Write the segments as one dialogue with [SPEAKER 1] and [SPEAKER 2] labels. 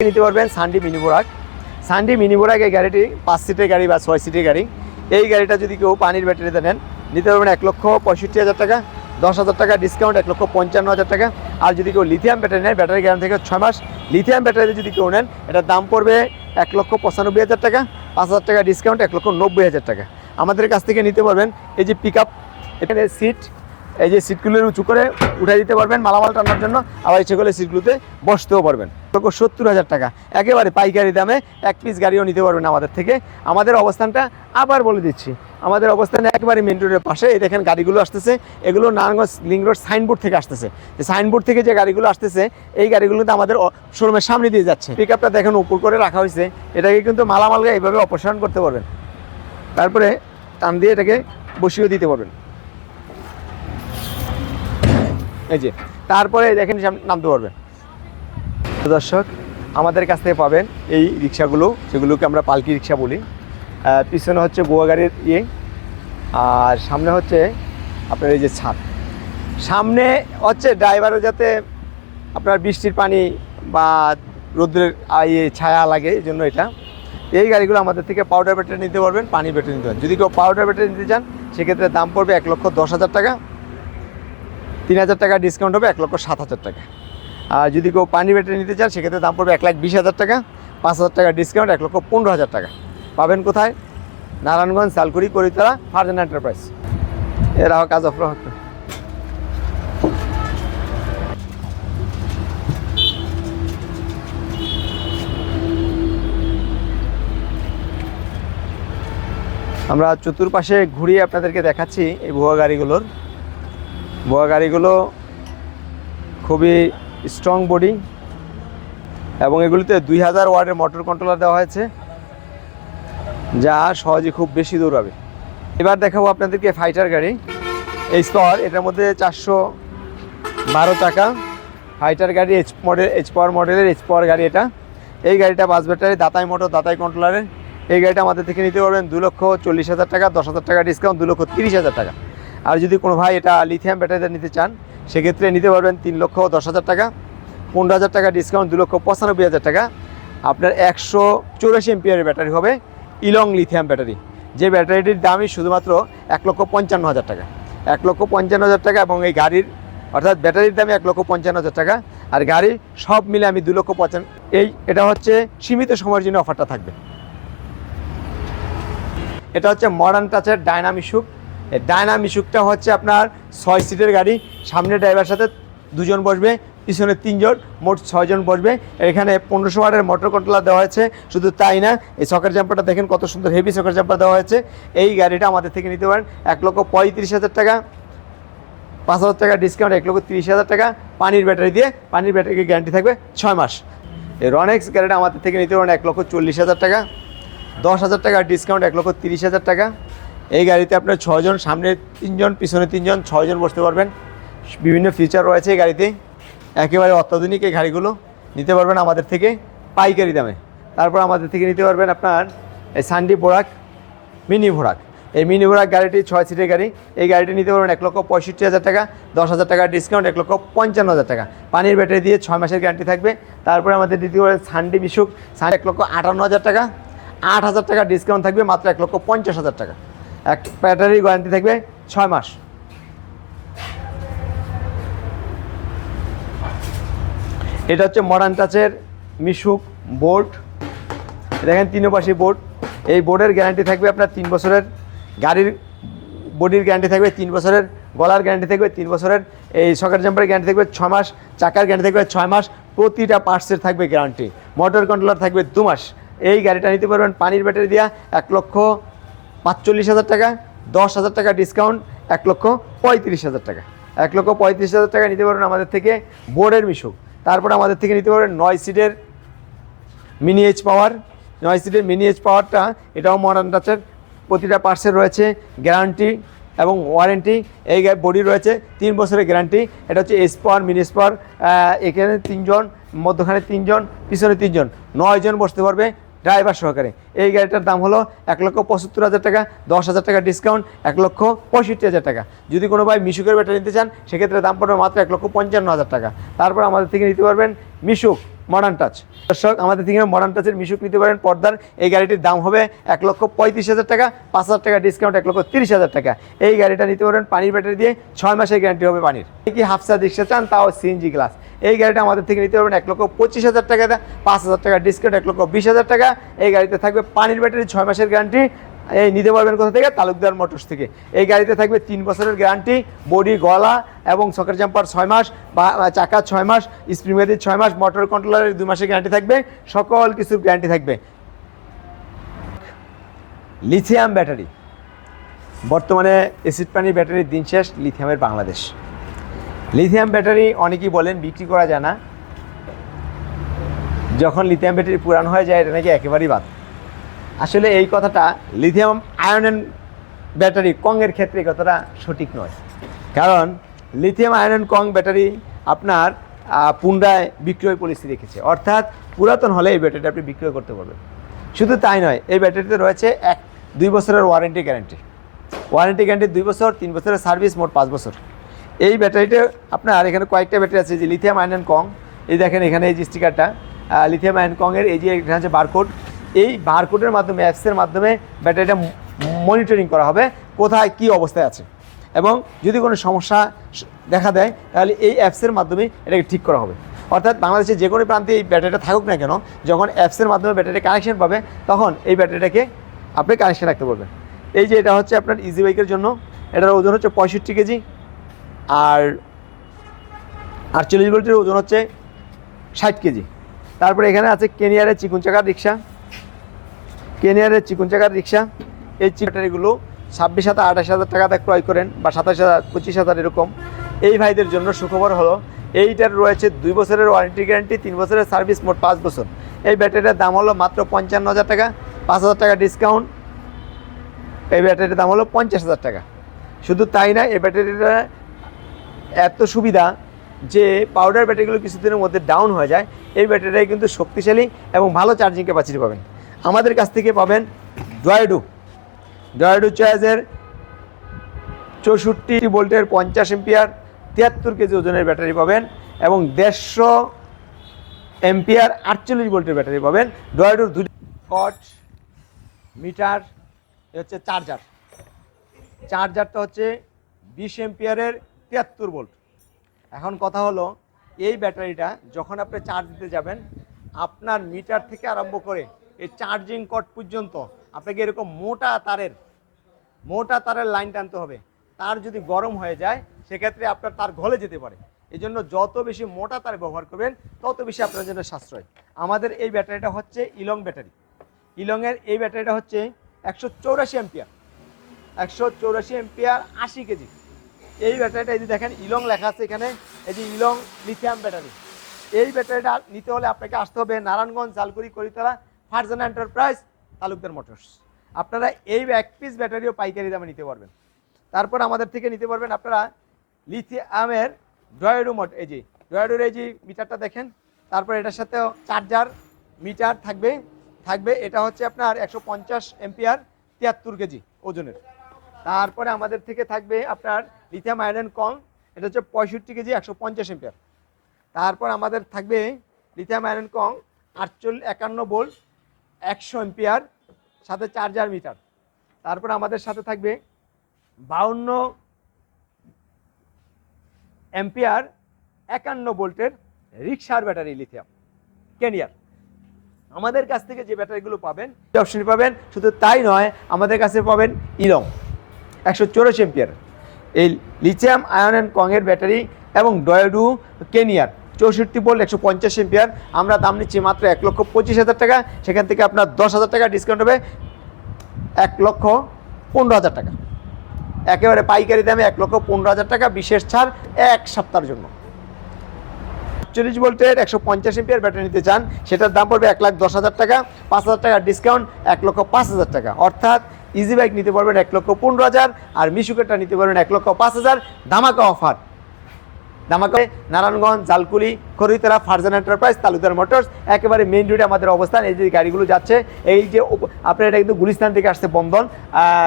[SPEAKER 1] নিতে পারবেন সানডি mini বোরাক সানডি mini বোরাক এই গাড়িটি পাঁচ সিটের গাড়ি বা ছয় সিটের গাড়ি। এই গাড়িটা যদি কেউ পানির ব্যাটারিতে নেন, নিতে পারবেন এক লক্ষ পঁয়ষট্টি হাজার টাকা, দশ হাজার টাকা ডিসকাউন্ট এক লক্ষ পঞ্চান্ন হাজার টাকা। আর যদি কেউ লিথিয়াম ব্যাটারি নেন ব্যাটারি গ্যারান্টি থেকে ছয় মাস। লিথিয়াম ব্যাটারিতে যদি কেউ নেন, এটার দাম পড়বে এক লক্ষ পঁচানব্বই হাজার টাকা, পাঁচ হাজার টাকা ডিসকাউন্ট এক লক্ষ নব্বই হাজার টাকা। আমাদের কাছ থেকে নিতে পারবেন এই যে পিক আপ এখানে সিট এই যে সিটগুলো উঁচু করে উঠাই দিতে পারবেন, মালামাল টানার জন্য। আবার করলে সিটগুলোতে বসতেও পারবেন। লক্ষ সত্তর হাজার টাকা। একেবারে পাইকারি দামে এক পিস গাড়িও নিতে পারবেন আমাদের থেকে। আমাদের অবস্থানটা আবার বলে দিচ্ছি। আমাদের অবস্থান একেবারে মেন রোডের পাশে। এই দেখেন গাড়িগুলো আসতেছে। এগুলো নারায়ণগঞ্জ লিঙ্ক রোড সাইনবোর্ড থেকে আসতেছে। সাইনবোর্ড থেকে যে গাড়িগুলো আসতেছে, এই গাড়িগুলো গাড়িগুলোতে আমাদের শোরুমের সামনে দিয়ে যাচ্ছে। পিক আপটা দেখেন উপর করে রাখা হয়েছে। এটাকে কিন্তু মালামালকে এইভাবে অপসারণ করতে পারবেন। তারপরে টান দিয়ে এটাকে বসিয়েও দিতে পারবেন। এই যে, তারপরে দেখেন নামতে পারবেন। দর্শক, আমাদের কাছ থেকে পাবেন এই রিক্সাগুলো, যেগুলোকে আমরা পালকি রিক্সা বলি। পিছনে হচ্ছে গোয়া গাড়ির ইয়ে আর সামনে হচ্ছে আপনার এই যে ছাদ। সামনে হচ্ছে ড্রাইভারও যাতে আপনার বৃষ্টির পানি বা রোদ্রের ইয়ে ছায়া লাগে, এই জন্য এটা। এই গাড়িগুলো আমাদের থেকে পাউডার ব্যাটারি নিতে পারবেন পানি ব্যাটারি নিতে পারবেন। যদি কেউ পাউডার ব্যাটারি নিতে চান, সেক্ষেত্রে দাম পড়বে এক লক্ষ দশ হাজার টাকা। তিন হাজার টাকা ডিসকাউন্ট হবে, এক লক্ষ সাত হাজার টাকা। আর যদি কেউ পানি ব্যাটারি নিতে চান, সেক্ষেত্রে দাম পড়বে এক লাখ বিশ হাজার টাকা, পাঁচ হাজার টাকা ডিসকাউন্ট এক লক্ষ পনেরো হাজার টাকা। পাবেন কোথায়? নারায়ণগঞ্জ সালকুড়ি করিতলা, ফারজান এন্টারপ্রাইজ এরা কাজ অফ রহক আমরা চতুর্পাশে ঘুরিয়ে আপনাদেরকে দেখাচ্ছি এই ভুয়া গাড়িগুলোর। ভুয়া গাড়িগুলো খুবই স্ট্রং বডি এবং এগুলিতে দুই হাজার ওয়ার্ডের মোটর কন্ট্রোলার দেওয়া হয়েছে, যা সহজে খুব বেশি দৌড়াবে। এবার দেখাবো আপনাদেরকে ফাইটার গাড়ি। এই স্তর, এটার মধ্যে চারশো বারো টাকা ফাইটার গাড়ি এইচ মডেল এইচ পাওয়ার মডেলের এইচ পাওয়ার গাড়ি এটা। এই গাড়িটা বাস ব্যাটারি, দাতাই মোটর, দাতাই কন্ট্রোলারের এই গাড়িটা আমাদের থেকে নিতে পারবেন দু লক্ষ চল্লিশ হাজার টাকা, দশ হাজার টাকা ডিসকাউন্ট দু লক্ষ তিরিশ হাজার টাকা। আর যদি কোনো ভাই এটা লিথিয়াম ব্যাটারিতে নিতে চান সেক্ষেত্রে নিতে পারবেন তিন লক্ষ দশ হাজার টাকা, পনেরো হাজার টাকা ডিসকাউন্ট দু লক্ষ পঁচানব্বই হাজার টাকা। আপনার একশো চৌরাশি এমপিয়ারের ব্যাটারি হবে ইলং লিথিয়াম ব্যাটারি যে ব্যাটারিটির দামই শুধুমাত্র এক লক্ষ পঞ্চান্ন হাজার টাকা। এক লক্ষ পঞ্চান্ন হাজার টাকা এবং এই গাড়ির, অর্থাৎ ব্যাটারির দামে এক লক্ষ পঞ্চান্ন হাজার টাকা। আর গাড়ি সব মিলে আমি দু লক্ষ পঞ্চান্ন এই এটা হচ্ছে সীমিত সময়ের জন্য অফারটা থাকবে। এটা হচ্ছে মডার্ন টাচের ডায়নামিশুক এই ডায়নামিশুকটা হচ্ছে আপনার ছয় সিটের গাড়ি। সামনে ড্রাইভার সাথে দুজন বসবে, পিছনে তিনজন, মোট ছয়জন বসবে। এখানে পনেরোশো ওয়াটের মোটর কন্ট্রোলার দেওয়া হয়েছে, শুধু তাই না, এই সকের জাম্পারটা দেখেন কত সুন্দর হেভি সকের জাম্পার দেওয়া হয়েছে। এই গাড়িটা আমাদের থেকে নিতে পারেন এক লক্ষ পঁয়ত্রিশ হাজার টাকা, পাঁচ হাজার টাকা ডিসকাউন্ট এক লক্ষ তিরিশ হাজার টাকা। পানির ব্যাটারি দিয়ে, পানির ব্যাটারিকে গ্যারান্টি থাকবে ছয় মাস। এই রনেক্স গাড়িটা আমাদের থেকে নিতে পারেন এক লক্ষ চল্লিশ হাজার টাকা, দশ হাজার টাকা ডিসকাউন্ট এক লক্ষ তিরিশ হাজার টাকা। এই গাড়িতে আপনার ছজন সামনে তিনজন, পিছনে তিনজন, ছয়জন বসতে পারবেন। বিভিন্ন ফিচার রয়েছে এই গাড়িতে। একেবারে অত্যাধুনিক এই গাড়িগুলো। নিতে পারবেন আমাদের থেকে পাইকারি দামে। তারপর আমাদের থেকে নিতে পারবেন আপনার এই সানডি বোরাক মিনি ভোরাক এই মিনি ভোরাক গাড়িটি ছয় সিটের গাড়ি। এই গাড়িটি নিতে পারবেন এক লক্ষ পঁয়ষট্টি হাজার টাকা, দশ হাজার টাকা ডিসকাউন্ট এক লক্ষ পঞ্চান্ন হাজার টাকা। পানির ব্যাটারি দিয়ে ছয় মাসের গ্যারান্টি থাকবে। তারপরে আমাদের পারেন সানডি বিশুক সান এক লক্ষ আটান্ন হাজার টাকা। আট হাজার টাকা ডিসকাউন্ট থাকবে, মাত্র এক লক্ষ পঞ্চাশ হাজার টাকা। এক ব্যাটারির গ্যারান্টি থাকবে ছয় মাস। এটা হচ্ছে মডার্ন টাচের মিশুক বোর্ড দেখেন তিন পাশে বোর্ড এই বোর্ডের গ্যারান্টি থাকবে আপনার তিন বছরের। গাড়ির বডির গ্যারান্টি থাকবে তিন বছরের। গলার গ্যারান্টি থাকবে তিন বছরের। এই সকেট জাম্পারের গ্যারান্টি থাকবে ছয় মাস। চাকার গ্যারান্টি থাকবে ছয় মাস। প্রতিটা পার্টসের থাকবে গ্যারান্টি মোটর কন্ট্রোলার থাকবে দু মাস। এই গাড়িটা নিতে পারবেন পানির ব্যাটারি দিয়া এক লক্ষ পাঁচচল্লিশ হাজার টাকা, দশ হাজার টাকা ডিসকাউন্ট এক লক্ষ পঁয়ত্রিশ হাজার টাকা। এক লক্ষ পঁয়ত্রিশ হাজার টাকা নিতে পারবেন আমাদের থেকে বোর্ডের মিশুক তারপর আমাদের থেকে নিতে পারবেন নয় সিটের মিনি এইচ পাওয়ার নয় সিটের মিনি এইচ পাওয়ারটা এটাও মডার্ন টাচের প্রতিটা পার্টসের রয়েছে গ্যারান্টি এবং ওয়ারেন্টি এই বডি রয়েছে তিন বছরের গ্যারান্টি এটা হচ্ছে S power mini S power এখানে তিনজন, মধ্যখানে তিনজন, পিছনে তিনজন। নয়জন বসতে পারবে ড্রাইভার সহকারে। এই গাড়িটার দাম হলো এক লক্ষ পঁচাত্তর হাজার টাকা, দশ হাজার টাকা ডিসকাউন্ট এক লক্ষ পঁয়ষট্টি হাজার টাকা। যদি কোনো ভাই মিশুকের ব্যাটারি নিতে চান, সেক্ষেত্রে দাম পড়বে মাত্র এক লক্ষ পঞ্চান্ন হাজার টাকা। তারপর আমাদের থেকে নিতে পারবেন মিশুক। মডার্ন টাচ দর্শক, আমাদের থেকে মডার্ন টাচের মিশুক নিতে পারেন। পর্দার এই গাড়িটির দাম হবে এক লক্ষ পঁয়ত্রিশ হাজার টাকা, পাঁচ হাজার টাকা ডিসকাউন্ট এক লক্ষ তিরিশ হাজার টাকা। এই গাড়িটা নিতে পারেন পানির ব্যাটারি দিয়ে, ছয় মাসের গ্যারান্টি হবে পানির। কি হাফসা রিক্সা চান, তাও সিএনজি গ্লাস এই গাড়িটা আমাদের থেকে নিতে পারবেন এক লক্ষ পঁচিশ হাজার টাকা, পাঁচ হাজার টাকা ডিসকাউন্ট এক লক্ষ বিশ হাজার টাকা। এই গাড়িতে থাকবে পানির ব্যাটারি ছয় মাসের গ্যারান্টি এই নিতে পারবেন কোথা থেকে? তালুকদার মোটরস থেকে। এই গাড়িতে থাকবে তিন বছরের গ্যারান্টি, বডি, গলা এবং সকের জাম্পার ছয় মাস বা চাকা ছয় মাস স্প্রিংয়ের ছয় মাস, মোটর কন্ট্রোলারের দুই মাসের গ্যারান্টি থাকবে, সকল কিছুর গ্যারান্টি থাকবে। Lithium battery. বর্তমানে এসিড পানির ব্যাটারির দিন শেষ, লিথিয়ামের বাংলাদেশ। লিথিয়াম ব্যাটারি অনেকেই বলেন বিক্রি করা যায় না। যখন লিথিয়াম ব্যাটারি পুরানো হয়ে যায়, এটা নাকি একেবারেই বাদ। আসলে এই কথাটা লিথিয়াম আয়ন ব্যাটারি কংয়ের ক্ষেত্রে কথাটা সঠিক নয়। কারণ লিথিয়াম আয়ন কং ব্যাটারি আপনার পুনরায় বিক্রয় পলিসি রেখেছে। অর্থাৎ পুরাতন হলে এই ব্যাটারিটা আপনি বিক্রয় করতে পারবেন। শুধু তাই নয়, এই ব্যাটারিতে রয়েছে এক, দুই বছরের ওয়ারেন্টি গ্যারান্টি ওয়ারেন্টি গ্যারান্টি দুই বছর, তিন বছরের সার্ভিস মোট পাঁচ বছর। এই ব্যাটারিটা আপনার এখানে কয়েকটা ব্যাটারি আছে, যে লিথিয়াম আয়ন কং। এই দেখেন এখানে এই যে স্টিকারটা লিথিয়াম আয়ন কংয়ের এই যে এখানে আছে বারকোড এই বারকোডের মাধ্যমে, অ্যাপসের মাধ্যমে ব্যাটারিটা মনিটরিং করা হবে, কোথায় কি অবস্থায় আছে। এবং যদি কোনো সমস্যা দেখা দেয়, তাহলে এই অ্যাপসের মাধ্যমে এটাকে ঠিক করা হবে। অর্থাৎ বাংলাদেশে যে কোনো প্রান্তে এই ব্যাটারিটা থাকুক না কেন, যখন অ্যাপসের মাধ্যমে ব্যাটারি কানেকশন পাবে, তখন এই ব্যাটারিটাকে আপনি কানেকশন রাখতে পারবেন। এই যে এটা হচ্ছে আপনার ইজি বাইকের জন্য, এটার ওজন হচ্ছে পঁয়ষট্টি কেজি, আর আটচল্লিশ ভোল্টের ওজন হচ্ছে ষাট কেজি। তারপরে এখানে আছে কেনিয়ারের চিকুন চাকার রিক্সা। কেনিয়ারের চিকুন চাকার রিক্সা। এই ব্যাটারিগুলো ছাব্বিশ হাজার, আঠাশ হাজার টাকাতে ক্রয় করেন বা সাতাশ হাজার, পঁচিশ হাজার এরকম। এই ভাইদের জন্য সুখবর হলো, এইটার রয়েছে দুই বছরের ওয়ারেন্টি গ্যারান্টি তিন বছরের সার্ভিস মোট পাঁচ বছর। এই ব্যাটারিটার দাম হলো মাত্র পঞ্চান্ন হাজার টাকা, পাঁচ হাজার টাকা ডিসকাউন্ট এই ব্যাটারিটার দাম হলো পঞ্চাশ হাজার টাকা। শুধু তাই না, এই ব্যাটারিটা এত সুবিধা যে পাউডার ব্যাটারিগুলো কিছুদিনের মধ্যে ডাউন হয়ে যায়, এই ব্যাটারিটাই কিন্তু শক্তিশালী এবং ভালো চার্জিং ক্যাপাসিটি পাবেন। আমাদের কাছ থেকে পাবেন ডয়েডু ডয়েডু চয়েসের চৌষট্টি ভোল্টের পঞ্চাশ এম্পিয়ার, তিয়াত্তর কেজি ওজনের ব্যাটারি পাবেন এবং দেড়শো এম্পিয়ার, আটচল্লিশ ভোল্টের ব্যাটারি পাবেন। ডয়েডুর দুটি কট, মিটার হচ্ছে চার্জার। চার্জারটা হচ্ছে বিশ এম্পিয়ারের তিয়াত্তর ভোল্ট। এখন কথা হলো, এই ব্যাটারিটা যখন আপনি চার্জ দিতে যাবেন, আপনার মিটার থেকে আরম্ভ করে এই চার্জিং কট পর্যন্ত আপনাকে এরকম মোটা তারের মোটা তারের লাইন টানতে হবে। তার যদি গরম হয়ে যায়, সেক্ষেত্রে আপনার তার গলে যেতে পারে। এই জন্য যত বেশি মোটা তার ব্যবহার করবেন, তত বেশি আপনার জন্য সাশ্রয়। আমাদের এই ব্যাটারিটা হচ্ছে ইলং ব্যাটারি। ইলংয়ের এই ব্যাটারিটা হচ্ছে একশো চৌরাশি এম্পিয়ার একশো চৌরাশি এম্পিয়ার আশি কেজি। এই ব্যাটারিটা এই যে দেখেন, ইলং লেখা আছে এখানে, এই যে ইলং লিথিয়াম ব্যাটারি এই ব্যাটারিটা নিতে হলে আপনাকে আসতে হবে নারায়ণগঞ্জ, জালকুড়ি, করিতলা ফারজানা এন্টারপ্রাইজ, তালুকদার মোটরস। আপনারা এই এক পিস ব্যাটারিও পাইকারি দামে নিতে পারবেন। তারপর আমাদের থেকে নিতে পারবেন আপনারা লিথিয়ামের ড্রয়েডো মোট এই যে ড্রয়েডোর এই যে মিটারটা দেখেন, তারপর এটার সাথে চার্জার, মিটার থাকবে থাকবে, এটা হচ্ছে আপনার একশো পঞ্চাশ এম্পিয়ার তিয়াত্তর কেজি ওজনের। তারপরে আমাদের থেকে থাকবে আপনার লিথিয়াম আয়রন কম, এটা হচ্ছে পঁয়ষট্টি কেজি, একশো পঞ্চাশ এম্পিয়ার তারপর আমাদের থাকবে লিথিয়াম আয়রন কম, আটচল্লিশ, একান্ন ভোল্ট একশো এম্পিয়ার সাথে চার্জার মিটার তারপর আমাদের সাথে থাকবে বাউন্ন এম্পিয়ার একান্ন ভোল্টের রিক্সার ব্যাটারি লিথিয়াম কেনিয়ার আমাদের কাছ থেকে যে ব্যাটারিগুলো পাবেন অপশন পাবেন, শুধু তাই নয়, আমাদের কাছে পাবেন ইলং একশো চৌরাশি এম্পিয়ার এই লিথিয়াম আয়ন অ্যান্ড কংয়ের ব্যাটারি এবং ডয়েডু কেনিয়ার চৌষট্টি ভোল্ট একশো পঞ্চাশ এম্পিয়ার। আমরা দাম নিচ্ছি মাত্র এক লক্ষ পঁচিশ হাজার টাকা। সেখান থেকে আপনার দশ হাজার টাকা ডিসকাউন্ট হবে। এক লক্ষ পনেরো হাজার টাকা। একেবারে পাইকারি দামে এক লক্ষ পনেরো হাজার টাকা বিশেষ ছাড় এক সপ্তাহের জন্য। চল্লিশ ভোল্টের একশো পঞ্চাশ এম্পিয়ার ব্যাটারি নিতে চান, সেটার দাম পড়বে এক লাখ দশ হাজার টাকা। পাঁচ হাজার টাকা ডিসকাউন্ট এক লক্ষ পাঁচ হাজার টাকা। অর্থাৎ ইজি বাইক নিতে পারবেন এক লক্ষ পনেরো হাজার আর মিশুকেরটা নিতে পারবেন এক লক্ষ পাঁচ হাজার। ধামাকা অফার ধামাকা নারায়ণগঞ্জ, জালকুলি খরিতলা ফারজান এন্টারপ্রাইজ, তালুকদার মোটরস, একেবারে মেইন রোডে আমাদের অবস্থান। এই যে গাড়িগুলো যাচ্ছে, এই যে আপনার এটা কিন্তু গুলিস্তান থেকে আসছে বন্ধন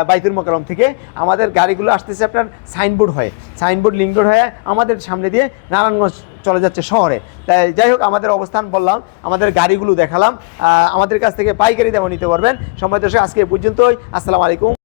[SPEAKER 1] বাইতুল মোকারম থেকে। আমাদের গাড়িগুলো আসতেছে আপনার সাইনবোর্ড হয়ে, সাইনবোর্ড লিঙ্ক রোড হয়ে আমাদের সামনে দিয়ে নারায়ণগঞ্জ চলে যাচ্ছে শহরে। তাই যাই হোক, আমাদের অবস্থান বললাম, আমাদের গাড়িগুলো দেখালাম আমাদের কাছ থেকে পাইকারি দামও নিতে পারবেন। সময় দর্শক, আজকে পর্যন্তই। আসসালামু আলাইকুম।